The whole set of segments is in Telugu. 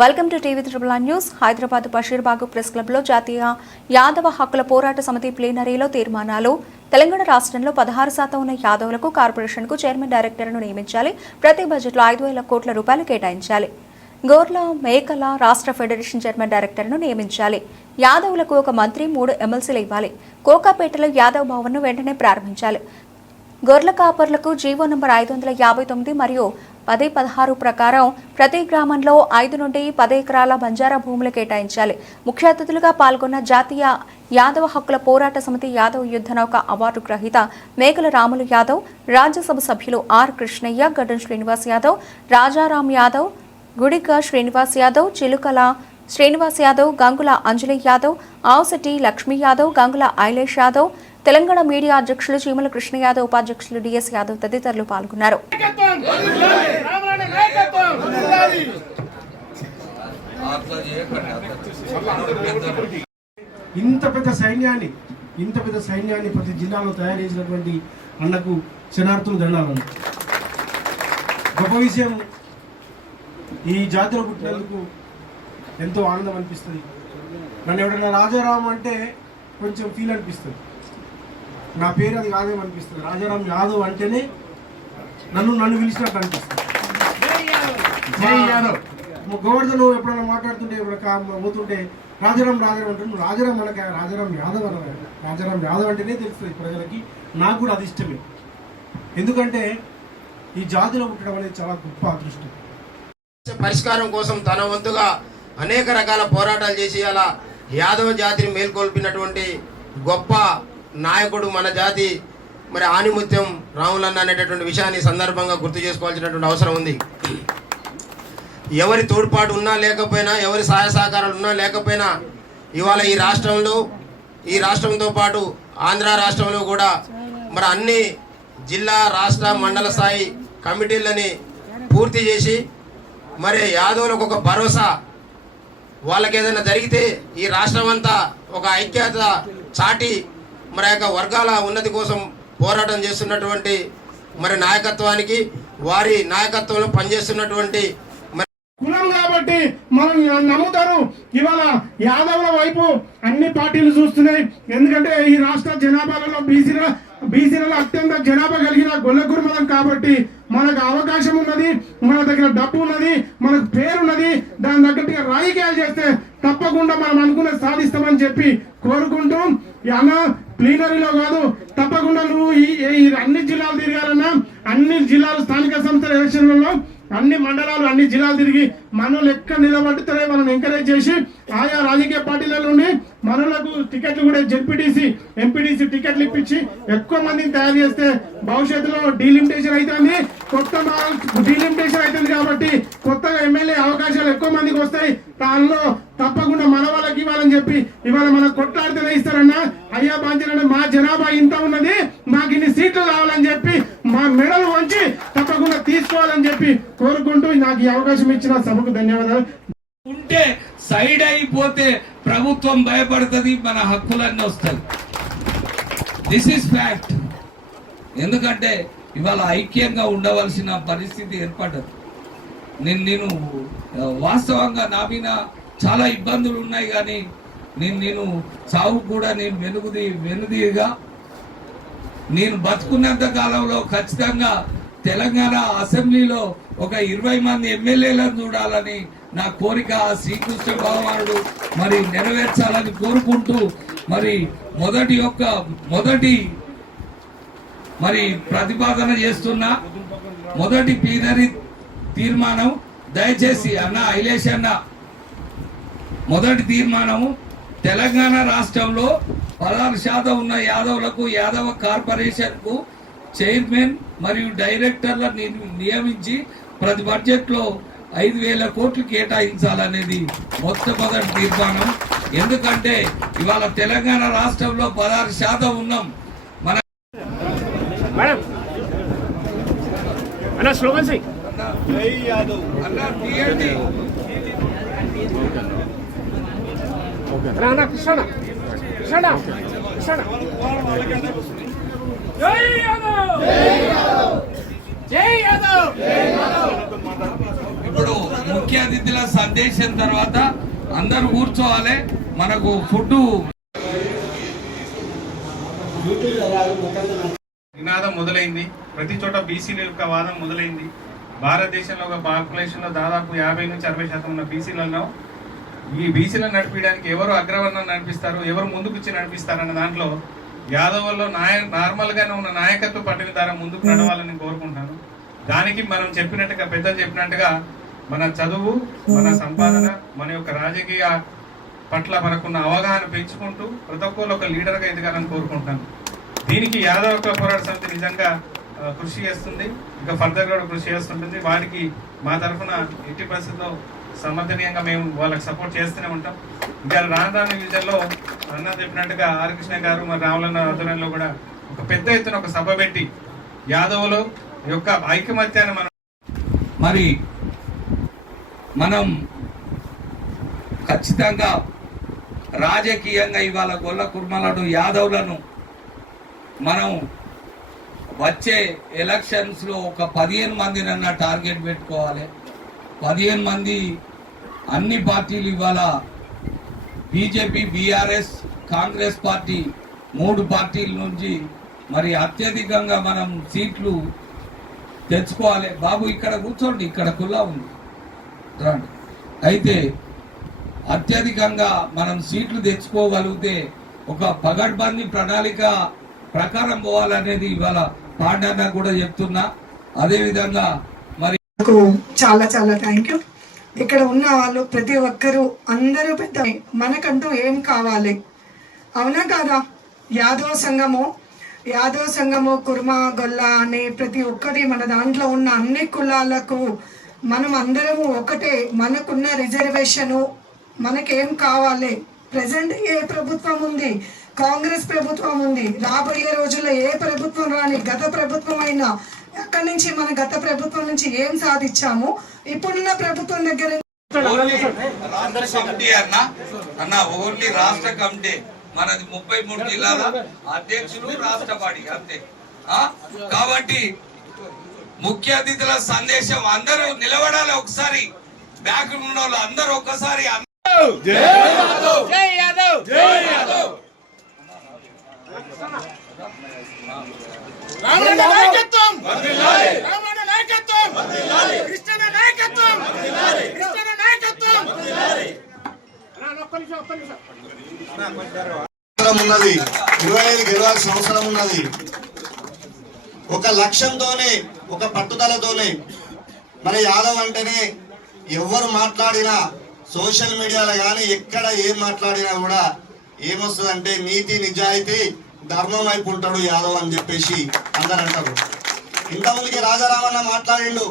Welcome to TV triple news. Hyderabad Basheerbagh press క్లబ్లో జాతీయ యాదవ హక్కుల పోరాట సమితి ప్లీనరీలో తీర్మానాలు. తెలంగాణ రాష్ట్రంలో పదహారు శాతం ఉన్న యాదవులకు కార్పొరేషన్కు చైర్మన్ డైరెక్టర్ను నియమించాలి. ప్రతి బడ్జెట్లో ఐదు వేల కోట్ల రూపాయలు కేటాయించాలి. గోర్ల మేకల రాష్ట్ర ఫెడరేషన్ చైర్మన్ డైరెక్టర్ను నియమించాలి. యాదవులకు ఒక మంత్రి మూడు ఎమ్మెల్సీలు ఇవ్వాలి. కోకాపేటలో యాదవ్ భవన్ను వెంటనే ప్రారంభించాలి. గొర్రెల కాపర్లకు జీవో నంబర్ ఐదు వందల యాభై తొమ్మిది మరియు పది పదహారు ప్రకారం ప్రతి గ్రామంలో ఐదు నుండి పది ఎకరాల బంజారా భూములు కేటాయించాలి. ముఖ్య అతిథులుగా పాల్గొన్న జాతీయ యాదవ హక్కుల పోరాట సమితి యాదవ్ యుద్ధనౌక అవార్డు గ్రహీత మేకల రాములు యాదవ్ రాజ్యసభ సభ్యులు ఆర్ కృష్ణయ్య గడ్డం శ్రీనివాస్ యాదవ్ రాజారాం యాదవ్ గుడిక శ్రీనివాస్ యాదవ్ చిలుకల శ్రీనివాస్ యాదవ్ గంగుల అంజలి యాదవ్ ఆవుశెట్టి లక్ష్మీ యాదవ్ గంగుల ఐలేష్ యాదవ్ తెలంగాణ మీడియా అధ్యక్షులు చీమల కృష్ణ యాదవ్ ఉపాధ్యక్షులు డిఎస్ యాదవ్ తదితరులు పాల్గొన్నారు. ఇంత పెద్ద సైన్యాన్ని ఇంత పెద్ద సైన్యాన్ని ప్రతి జిల్లాలో తయారు చేసినటువంటి అన్నకు శనార్థులు దండాలను గొప్ప విషయం ఈ జాతిలో పుట్టినందుకు ఎంతో ఆనందం అనిపిస్తుంది. నన్ను ఎవరైనా రాజారాం అంటే కొంచెం ఫీల్ అనిపిస్తుంది. నా పేరు అది కాదేమో అనిపిస్తుంది. రాజారాం యాదవ్ అంటేనే నన్ను నన్ను పిలిచినట్టు అనిపిస్తుంది. జై యాదవ్. గోవర్ధన్ నువ్వు ఎప్పుడైనా మాట్లాడుతుంటే ఇప్పుడు పోతుంటే రాజారాం రాజారాం అంటే నువ్వు రాజారాం అనక రాజారాం యాదవ్ అన రాజారాం యాదవ్ అంటేనే తెలుస్తుంది ప్రజలకి. నాకు కూడా అది ఇష్టమే. ఎందుకంటే ఈ జాతిలో పుట్టడం అనేది చాలా గొప్ప అదృష్టం. పరిష్కారం కోసం తన వంతుగా అనేక రకాల పోరాటాలు చేసి అలా యాదవ జాతిని మేల్కొల్పినటువంటి గొప్ప నాయకుడు మన జాతి మరి ఆనిముత్యం రాములన్న అనేటటువంటి విషయాన్ని సందర్భంగా గుర్తు చేసుకోవాల్సినటువంటి అవసరం ఉంది. ఎవరి తోడ్పాటు ఉన్నా లేకపోయినా ఎవరి సహాయ సహకారాలు ఉన్నా లేకపోయినా ఇవాళ ఈ రాష్ట్రంలో ఈ రాష్ట్రంతో పాటు ఆంధ్ర రాష్ట్రంలో కూడా మరి అన్ని జిల్లా రాష్ట్ర మండల స్థాయి కమిటీలని పూర్తి చేసి మరి యాదవులకు ఒక భరోసా వాళ్ళకి ఏదైనా జరిగితే ఈ రాష్ట్రం అంతా ఒక ఐక్యత చాటి మరి యొక్క వర్గాల ఉన్నతి కోసం పోరాటం చేస్తున్నటువంటి మరి నాయకత్వానికి వారి నాయకత్వంలో పనిచేస్తున్నటువంటి మరి కులం కాబట్టి మనం నమ్ముతారు. ఇవాళ యాదవుల వైపు అన్ని పార్టీలు చూస్తున్నాయి. ఎందుకంటే ఈ రాష్ట్ర జనాభాలలో బీసీల బీసీలలో అత్యంత జనాభా కలిగిన గొల్లగురు మతం కాబట్టి మనకు అవకాశం ఉన్నది మన దగ్గర డబ్బు ఉన్నది మనకు పేరు ఉన్నది. దాని తగ్గట్టుగా రాజకీయాలు చేస్తే తప్పకుండా మనం అనుకున్న సాధిస్తామని చెప్పి కోరుకుంటూ అన్న ప్లీనరీలో కాదు తప్పకుండా నువ్వు ఈ ఈ అన్ని జిల్లాలు తిరగాలన్నా అన్ని జిల్లాలు స్థానిక సంస్థల ఎలక్షన్లలో అన్ని మండలాలు అన్ని జిల్లాలు తిరిగి మనల్ని ఎక్కడ నిలబడితేనే మనం ఎంకరేజ్ చేసి ఆయా రాజకీయ పార్టీల నుండి మనలకు టికెట్లు కూడా జెడ్పీటీసీ ఎంపీటీసీ టికెట్లు ఇప్పించి ఎక్కువ మందిని తయారు చేస్తే భవిష్యత్తులో డీలిమిటేషన్ అవుతుంది. కొత్త డీలిమిటేషన్ అవుతుంది కాబట్టి కొత్తగా ఎమ్మెల్యే అవకాశాలు ఎక్కువ మందికి వస్తాయి. దానిలో తప్పకుండా మన వాళ్ళకి ఇవ్వాలని చెప్పి ఇవాళ మనం కొట్లాడితేనే ఇస్తారన్నా అయ్యా బాంచనంటే మా జనాభా ఇంత ఉన్నది మాకు ఇన్ని సీట్లు కావాలని చెప్పి మా మెడలు వంచి తప్పకుండా తీసుకోవాలని చెప్పి కోరుకుంటూ నాకు ఈ అవకాశం ఇచ్చిన సభకు ధన్యవాదాలు. ఉంటే సైడ్ అయిపోతే ప్రభుత్వం భయపడుతుంది మన హక్కులన్నీ వస్తాయి. దిస్ ఇస్ ఫ్యాక్ట్ ఎందుకంటే ఇవాళ ఐక్యంగా ఉండవలసిన పరిస్థితి ఏర్పడదు నేను నేను వాస్తవంగా నా మీద చాలా ఇబ్బందులు ఉన్నాయి కానీ నేను నేను చావు కూడా నేను వెనుగుది వెనుదీయగా నేను బతుకున్నంత కాలంలో ఖచ్చితంగా తెలంగాణ అసెంబ్లీలో ఒక ఇరవై మంది ఎమ్మెల్యేలను చూడాలని నా కోరిక శ్రీకృష్ణ భగవానుడు మరి నెరవేర్చాలని కోరుకుంటూ మరి మొదటి యొక్క మొదటి మరి ప్రతిపాదన చేస్తున్న. మొదటి ప్లీనరీ తీర్మానం దయచేసి అన్న ఐలేష్ అన్న మొదటి తీర్మానము తెలంగాణ రాష్ట్రంలో పదహారు శాతం ఉన్న యాదవులకు యాదవ కార్పొరేషన్కు చైర్మన్ మరియు డైరెక్టర్ల నియమించి ప్రతి బడ్జెట్లో ఐదు వేల కోట్లు కేటాయించాలనేది మొట్టమొదటి తీర్మానం. ఎందుకంటే ఇవాళ తెలంగాణ రాష్ట్రంలో పదహారు శాతం ఉన్నాం. మన అన్న స్లోగన్ సి అన్నా అన్న కృష్ణ కృష్ణ కృష్ణ జై యాదవ్ జై యాదవ్ ఇప్పుడు ముఖ్య అతిథుల సందేశం తర్వాత అందరూ కూర్చోవాలి. మనకు ఫుడ్ నినాదం మొదలైంది. ప్రతి చోట బీసీల యొక్క వాదం మొదలైంది. భారతదేశంలో ఒక పాపులేషన్లో దాదాపు యాభై నుంచి అరవై శాతం ఉన్న బీసీలలో ఈ బీసీలను నడిపించడానికి ఎవరు అగ్రవర్ణం నడిపిస్తారు? ఎవరు ముందుకు వచ్చి నడిపిస్తారన్న దాంట్లో యాదవుల్లో నాయ నార్మల్గానే ఉన్న నాయకత్వ పట్టిన ద్వారా ముందుకు నడవాలని కోరుకుంటాను. దానికి మనం చెప్పినట్టుగా పెద్దలు చెప్పినట్టుగా మన చదువు మన సంపాదన మన యొక్క రాజకీయ పట్ల మనకున్న అవగాహన పెంచుకుంటూ ప్రతి ఒక్కరు ఒక లీడర్గా ఎదగాలని కోరుకుంటాను. దీనికి యాదవ పోరాట సమితి నిజంగా కృషి చేస్తుంది. ఇంకా ఫర్దర్ కూడా కృషి చేస్తుంటుంది. వారికి మా తరఫున ఎట్టి పరిస్థితుల్లో సమర్థనీయంగా మేము వాళ్ళకి సపోర్ట్ చేస్తూనే ఉంటాం. ఇంకా రాను రాను విజయంలో అన్న చెప్పినట్టుగా ఆర్ గారు మరి రాములన్న ఆధ్వర్యంలో కూడా ఒక పెద్ద ఎత్తున ఒక సభ పెట్టి యాదవులు యొక్క ఐకమత్యాన్ని మనం మరి మనం ఖచ్చితంగా రాజకీయంగా ఇవాళ గొల్ల కుర్మలను యాదవులను మనం వచ్చే ఎలక్షన్స్లో ఒక పదిహేను మందినన్నా టార్గెట్ పెట్టుకోవాలి. పదిహేను మంది అన్ని పార్టీలు ఇవాళ బీజేపీ బీఆర్ఎస్ కాంగ్రెస్ పార్టీ మూడు పార్టీల నుంచి మరి అత్యధికంగా మనం సీట్లు తెచ్చుకోవాలి. బాబు ఇక్కడ కూర్చోండి. ఇక్కడ కుల్లా ఉంది. రండి. అయితే అత్యధికంగా మనం సీట్లు తెచ్చుకోగలిగితే ఒక పగడ్బందీ ప్రణాళిక ప్రకారం పోవాలనేది ఇవాళ పాండన్న కూడా చెప్తున్నా. అదేవిధంగా నాకు చాలా చాలా థ్యాంక్ యూ ఇక్కడ ఉన్న వాళ్ళు ప్రతి ఒక్కరూ అందరూ పెద్ద మనకంటూ ఏం కావాలి? అవునా కాదా? యాదవ సంఘము యాదవ సంఘము కుర్మా గొల్ల అనే ప్రతి ఒక్కటి మన దాంట్లో ఉన్న అన్ని కులాలకు మనం అందరము ఒకటే. మనకున్న రిజర్వేషను మనకేం కావాలి? ప్రజెంట్ ఏ ప్రభుత్వం ఉంది? కాంగ్రెస్ ప్రభుత్వం ఉంది. రాబోయే రోజుల్లో ఏ ప్రభుత్వం రాని గత ప్రభుత్వం అయినా అక్కడి నుంచి మన గత ప్రభుత్వం నుంచి ఏం సాధించాము? ఇప్పుడున్న ప్రభుత్వం దగ్గర రాష్ట్ర కమిటీ అన్న అన్న ఓన్లీ రాష్ట్ర కమిటీ. మనది ముప్పై మూడు జిల్లాల అధ్యక్షులు రాష్ట్ర పార్టీ అంతే. ఆ? కాబట్టి ముఖ్య అతిథుల సందేశం అందరూ నిలబడాలి ఒకసారి. బ్యాక్ ఉన్న వాళ్ళు అందరూ ఒక్కసారి రాముడి నాయకత్వం! రాముడి నాయకత్వం! కృష్ణ నాయకత్వం! కృష్ణ నాయకత్వం! అవసరం ఉన్నది. ఇరవై ఐదు గెలవాల్సిన అవసరం ఉన్నది. ఒక లక్ష్యంతోనే ఒక పట్టుదలతోనే మరి యాదవ్ అంటేనే ఎవరు మాట్లాడినా సోషల్ మీడియాలో కానీ ఎక్కడ ఏం మాట్లాడినా కూడా ఏమొస్తుందంటే నీతి నిజాయితీ ధర్మం వైపు ఉంటాడు యాదవ్ అని చెప్పేసి అందరు అంటారు. ఇంతమందికి రాజారామన్న మాట్లాడిండు.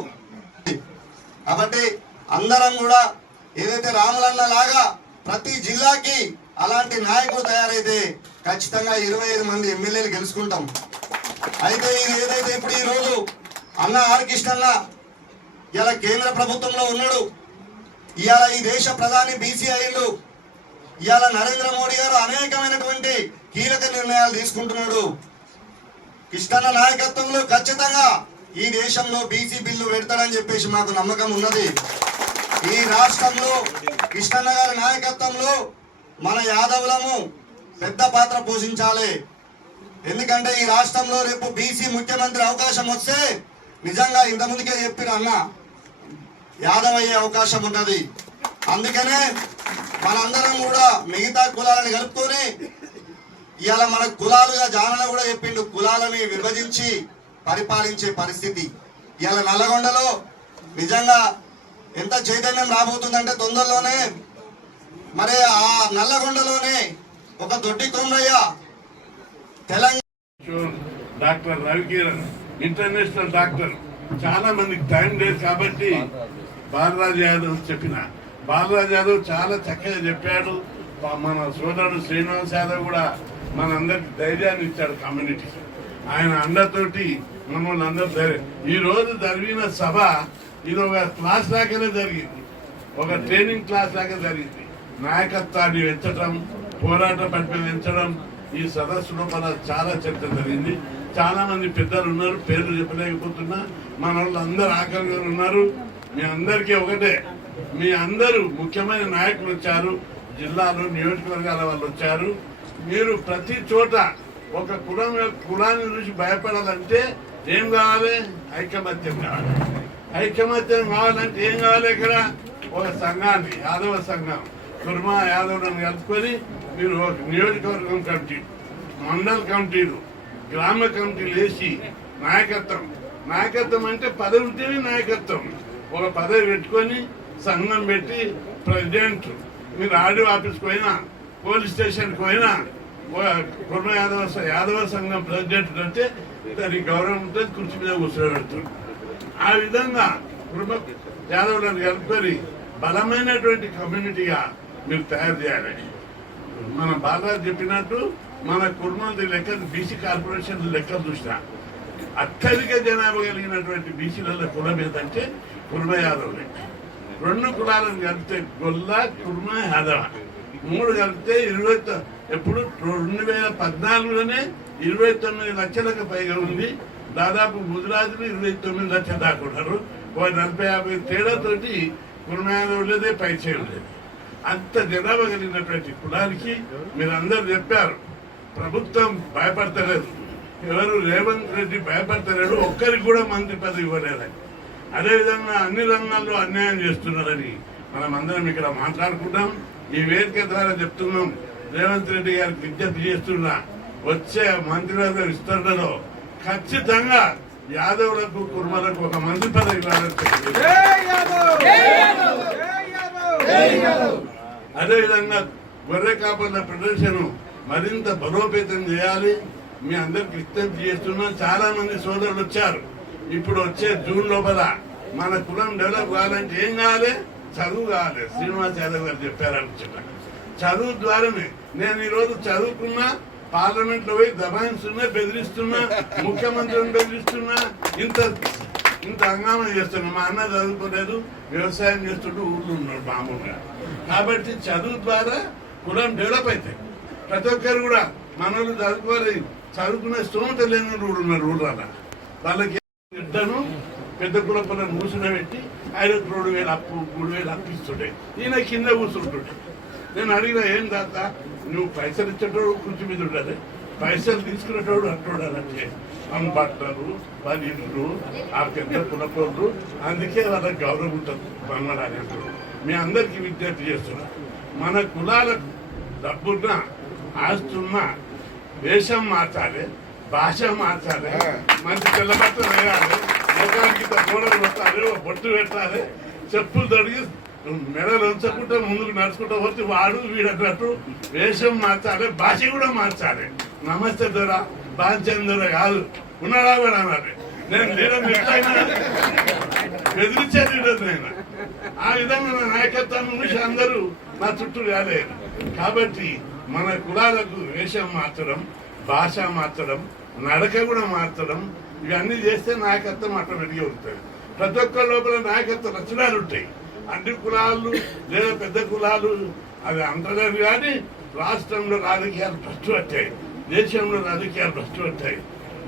కాబట్టి అందరం కూడా ఏదైతే రాములన్న లాగా ప్రతి జిల్లాకి అలాంటి నాయకులు తయారైతే ఖచ్చితంగా ఇరవై ఐదు మంది ఎమ్మెల్యేలు గెలుచుకుంటాం. అయితే ఇది ఏదైతే ఇప్పుడు ఈ రోజు అన్న ఆర్ కృష్ణన్న ఇలా కేంద్ర ప్రభుత్వంలో ఉన్నాడు. ఇవాళ ఈ దేశ ప్రధాని బీసీ అయిండు. ఇవాళ నరేంద్ర మోడీ గారు అనేకమైనటువంటి కీలక నిర్ణయాలు తీసుకుంటున్నాడు. కృష్ణన్న నాయకత్వంలో ఖచ్చితంగా ఈ దేశంలో బీసీ బిల్లు పెడతాడని చెప్పేసి మాకు నమ్మకం ఉన్నది. ఈ రాష్ట్రంలో కృష్ణన్న గారి నాయకత్వంలో మన యాదవులము పెద్ద పాత్ర పోషించాలి. ఎందుకంటే ఈ రాష్ట్రంలో రేపు బీసీ ముఖ్యమంత్రి అవకాశం వస్తే నిజంగా ఇంతకుముందుకే చెప్పిన అన్న యాదవ్ అయ్యే అవకాశం ఉన్నది అందుకనే మనందరం కూడా మిగతా కులాలను కలుపుకొని ఇవాళ మన కులాలుగా జానలో కూడా చెప్పిండు కులాలని విభజించి పరిపాలించే పరిస్థితి. ఇవాళ నల్లగొండలో నిజంగా ఎంత చైతన్యం రాబోతుందంటే తొందరలోనే మరి ఆ నల్లగొండలోనే ఒక Doddi Komaraiah Telangana doctor Ravikiran international doctor. చాలా మందికి టైం లేదు కాబట్టి బాలరాజ్ యాదవ్ చెప్పిన. బాలరాజ్ యాదవ్ చాలా చక్కగా చెప్పాడు. మన సోదరుడు శ్రీనివాస్ యాదవ్ కూడా మనందరికి ధైర్యాన్ని ఇచ్చాడు కమ్యూనిటీకి ఆయన అందరితోటి మమ్మల్ని అందరూ ధైర్యం. ఈ రోజు జరిగిన సభ ఇది ఒక క్లాస్ లాగానే జరిగింది. ఒక ట్రైనింగ్ క్లాస్ లాగా జరిగింది. నాయకత్వాన్ని పెంచడం పోరాట పట్ల పెంచడం ఈ సదస్సు లోపల చాలా చర్చ జరిగింది. చాలా మంది పెద్దలు ఉన్నారు పేర్లు చెప్పలేకపోతున్నా. మన వాళ్ళు అందరు ఆకలిగా ఉన్నారు. మీ అందరికీ ఒకటే. మీ అందరూ ముఖ్యమైన నాయకులు వచ్చారు. జిల్లాలో నియోజకవర్గాల వాళ్ళు వచ్చారు. మీరు ప్రతి చోట ఒక కులం కులాన్ని చూసి భయపడాలంటే ఏం కావాలి? ఐకమత్యం కావాలి. ఐకమత్యం కావాలంటే ఏం కావాలి ఇక్కడ? ఒక సంఘాన్ని యాదవ సంఘం కుర్మా యాదవులను కలుపుకొని మీరు ఒక నియోజకవర్గం కమిటీ మండల కమిటీలు గ్రామ కమిటీలు వేసి నాయకత్వం. నాయకత్వం అంటే పదవి ఉంటేనే నాయకత్వం. ఒక పదవి పెట్టుకొని సంఘం పెట్టి ప్రెసిడెంట్ మీరు ఆడియో ఆఫీస్కి పోయినా పోలీస్ స్టేషన్కి పోయినా కుర్మ యాదవ యాదవ సంఘం ప్రెసిడెంట్ అంటే దానికి గౌరవం ఉంటుంది కుర్చీ మీద కూర్చోబెడతారు ఆ విధంగా కుర్మ యాదవులను కలుపుకొని బలమైనటువంటి కమ్యూనిటీగా మీరు తయారు చేయాలని. మన బాలరాజు చెప్పినట్టు మన కుటుంబంతో లెక్క బీసీ కార్పొరేషన్ లెక్క చూసినా అత్యధిక జనాభా కలిగినటువంటి బీసీలలో కులం ఏదంటే కుర్మ యాదవులే. రెండు కులాలను కలిపితే గొల్ల కుర్మ యాదవ. మూడు కలిపితే ఇరవై ఎప్పుడు? రెండు వేల పద్నాలుగులోనే ఇరవై తొమ్మిది లక్షలకు పైగా ఉంది. దాదాపు గుజరాత్లో ఇరవై తొమ్మిది లక్షలు దాకా ఉన్నారు. ఒక నలభై యాభై తేడాతోటి కుర్మ యాదవులదే పై చేయలేదు అంత జనాభా కలిగినటువంటి కులానికి మీరు అందరు చెప్పారు. ప్రభుత్వం భయపడతలేదు. ఎవరు రేవంత్ రెడ్డి భయపడతలేడు. ఒక్కరికి కూడా మంత్రి పదవి ఇవ్వలేదని. అదేవిధంగా అన్ని రంగాల్లో అన్యాయం చేస్తున్నారని మనం అందరం ఇక్కడ మాట్లాడుకుంటాం. ఈ వేదిక ద్వారా చెప్తున్నాం. రేవంత్ రెడ్డి గారికి విజ్ఞప్తి చేస్తున్నా వచ్చే మంత్రివర్గ విస్తరణలో ఖచ్చితంగా యాదవులకు కుర్మలకు ఒక మంత్రి పదవి అదేవిధంగా గొర్రె కాపర్ల ప్రదర్శన మరింత బలోపేతం చేయాలి. మీ అందరికి విజ్ఞప్తి చేస్తున్నా చాలా మంది సోదరులు వచ్చారు. ఇప్పుడు వచ్చే జూన్ లోపల మన కులం డెవలప్ కావాలంటే ఏం కావాలి? చదువు కావాలి. శ్రీనివాస్ యాదవ్ గారు చెప్పారని చెప్పాను చదువు ద్వారానే నేను ఈరోజు చదువుకున్నా పార్లమెంట్లో పోయి దబాయిస్తున్నా బెదిరిస్తున్నా ముఖ్యమంత్రిని బెదిరిస్తున్నా ఇంత ఇంత హంగామా చేస్తున్నా. మా అన్న చదువుకోలేదు వ్యవసాయం చేస్తుంటూ ఊళ్ళో ఉన్నాడు మామూలుగా కాబట్టి చదువు ద్వారా కులం డెవలప్ అవుతాయి. ప్రతి ఒక్కరు కూడా మనోళ్ళు చదువుకోలేదు చదువుకునే స్తోమత లేని వాళ్ళు ఉన్నారు ఊళ్ళ వాళ్ళకి ఇద్దరు పెద్ద కులపలను కూర్చునబెట్టి ఆయనకు రెండు వేలు అప్పు మూడు వేలు అప్పు ఇస్తుండే. ఈయన కింద కూర్చుంటుండే. నేను అడిగిన ఏం తాత నువ్వు పైసలు ఇచ్చేటోడు కుర్చీ మీద ఉండాలి. పైసలు తీసుకునేటోడు అంటాడు అంటే మన బట్టలు వాళ్ళ ఇల్లు ఆ పెద్ద కులపోళ్ళు అందుకే వాళ్ళకి గౌరవం ఉంటుంది బంగాళాని అంటారు మీ అందరికీ విజ్ఞప్తి చేస్తున్నా మన కులాలకు డబ్బున్నా ఆస్తున్నా వేషం మార్చాలి భాష మార్చాలి మంచి తెల్ల బట్టలు వేయాలి ముఖానికి గోడలు పెట్టాలి బొట్టు పెట్టాలి. చెప్పులు తడిగి మెడలు ఉంచకుండా ముందుకు నడుచుకుంటూ పోతే వాడు వీడన్నట్టు వేషం మార్చాలి భాష కూడా మార్చాలి. నమస్తే దొర బాంచన్ దొర కాదు. ఉన్నాడా కూడా అనాలి నేను లీడర్ బెదిరించే లీడర్ నేను. ఆ విధంగా నా నాయకత్వం నుంచి అందరూ నా చుట్టూ రాలేదు. కాబట్టి మన కులాలకు వేషం మార్చడం భాష మార్చడం నడక కూడా మార్చడం ఇవన్నీ చేస్తే నాయకత్వం ఆటోమేటిక్గా ఉంటుంది. ప్రతి ఒక్క లోపల నాయకత్వ రచనలు ఉంటాయి. అన్ని కులాలు లేదా పెద్ద కులాలు అవి అంటలేదు కానీ రాష్ట్రంలో రాజకీయాలు ఫస్ట్ పట్టాయి. దేశంలో రాజకీయాలు ఫస్ట్ పట్టాయి.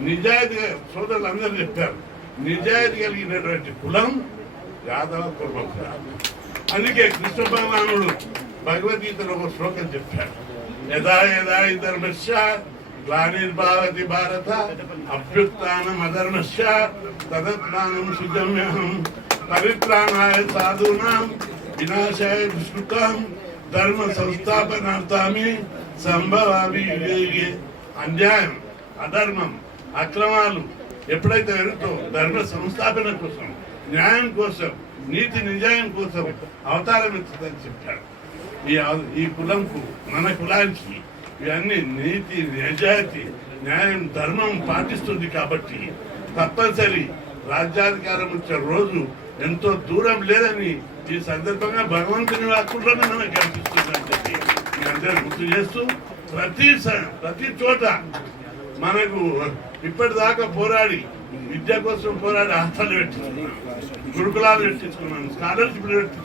నిజాయితీగా సోదరులు అందరూ చెప్పారు. నిజాయితీ కలిగినటువంటి కులం యాదవ కుర్మ కులం అందుకే కృష్ణ భగవానుడు భగవద్గీతలో ఒక శ్లోకం చెప్పాడు. యథా యథా ధర్మస్య గ్లానిర్భావతి భారత అభ్యుత్నం అధర్మశ తదత్నం సుజమ్యహం పరిత్రాణాయ సాధూనాం వినాశాయ దుష్కృతం ధర్మ సంస్థాపనార్థామి సంభవామి యుగే అన్యాయం అధర్మం అక్రమాలు ఎప్పుడైతే ఎరుగుతో ధర్మ సంస్థాపన కోసం న్యాయం కోసం నీతి నిజాయం కోసం అవతారం ఎత్తుదని చెప్పాడు. ఈ ఈ కులంకు మన కులానికి ఇవన్నీ నీతి నిజాయితీ న్యాయం ధర్మం పాటిస్తుంది కాబట్టి తప్పనిసరి. రాజ్యాధికారం వచ్చే రోజు ఎంతో దూరం లేదని ఈ సందర్భంగా భగవంతుని వాక్కుల్లోనే మనకు కనిపిస్తుందని చెప్పి మీ అందరూ గుర్తు చేస్తూ ప్రతి ప్రతి చోట మనకు ఇప్పటిదాకా పోరాడి విద్య కోసం పోరాడి హాస్టల్ పెట్టించుకున్నాం. గురుకులాలు పెట్టించుకున్నాం. స్కాలర్షిప్లు పెట్టించుకున్నాం.